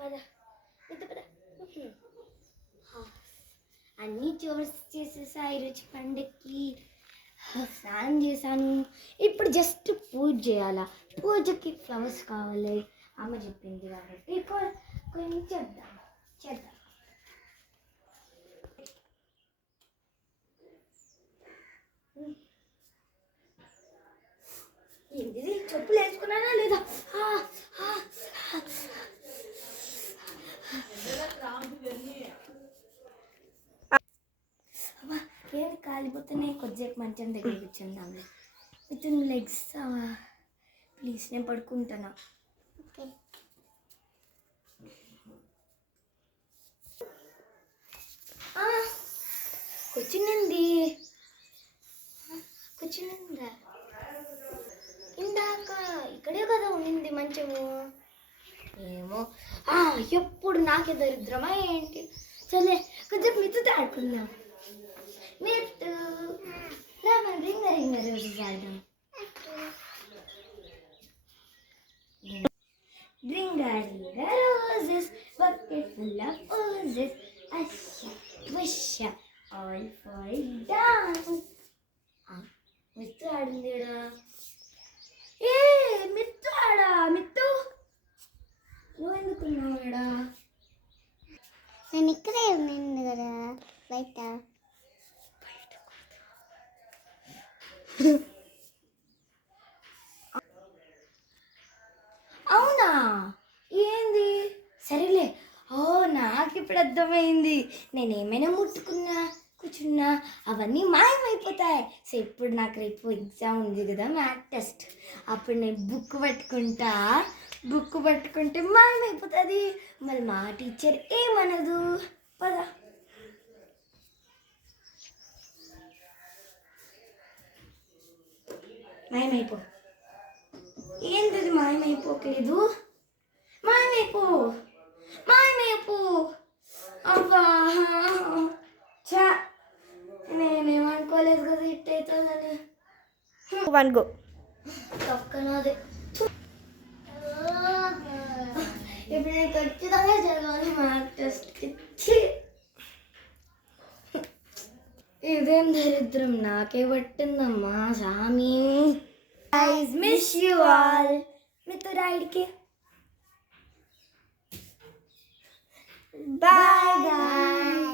పద ఇంత పద. అన్నీ చోర్స్ చేసేసా ఈరోజు పండక్కి. స్నానం చేశాను. ఇప్పుడు జస్ట్ పూజ చేయాలా. పూజకి ఫ్లవర్స్ కావాలి అమ్మ చెప్పింది కాబట్టి కొన్ని చేద్దాం. ఏంటిది, చెప్పులు వేసుకున్నానా లేదా? ఏం కాలిపోతున్నాయి. కొద్దిసేపు మంచం దగ్గర కూర్చుందాంలే. విత్ ఇన్ లెగ్స్ ప్లీజ్, నేను పడుకుంటానా. ఓకే, కూర్చునిందా ఇందాక ఇక్కడే కదా ఉండింది మంచము. ఏమో ఎప్పుడు నాకే దరిద్రమా ఏంటి. సరే కొంచెం మిత్తుతో ఆడుకుందాం. మిత్తు రామ రింగ రోజు ఆడదాం. Ringa ringa roses, bucket full of roses, Asha, Visha, all fall down. మిత్తు ఆడిందిడా. ఏ మిత్తు ఆడా, మిత్తు నువ్వు ఎందుకున్నావు ఇడా? నేను ఇక్కడే ఉన్నాను కదా బయట. అవునా, ఏంది? సరేలే. నాకు ఇప్పుడు అర్థమైంది. నేనేమైనా ముట్టుకున్నా కూర్చున్నా అవన్నీ మాయమైపోతాయి. సో ఇప్పుడు నాకు రేపు ఎగ్జామ్ ఉంది కదా, మ్యాథ్ టెస్ట్. అప్పుడు నేను బుక్ పట్టుకుంటే మాయమైపోతుంది. మళ్ళీ మా టీచర్ ఏమనదు. పదా మాయమైపో. ఏంటది మాయమైపోకలేదు? మాయమైపో. అబ్బా చా, నేనేమనుకోలేదు కదా హిట్ అవుతుందని. వన్ గో తొక్కనది. ఇప్పుడు నేను ఖచ్చితంగా చదవాలి మ్యాథ్ టెస్ట్కి. ఇదేం దరిద్రం నాకే పట్టిందమ్మా సామి. Guys, miss you all. Mittu ride ke. Bye guys.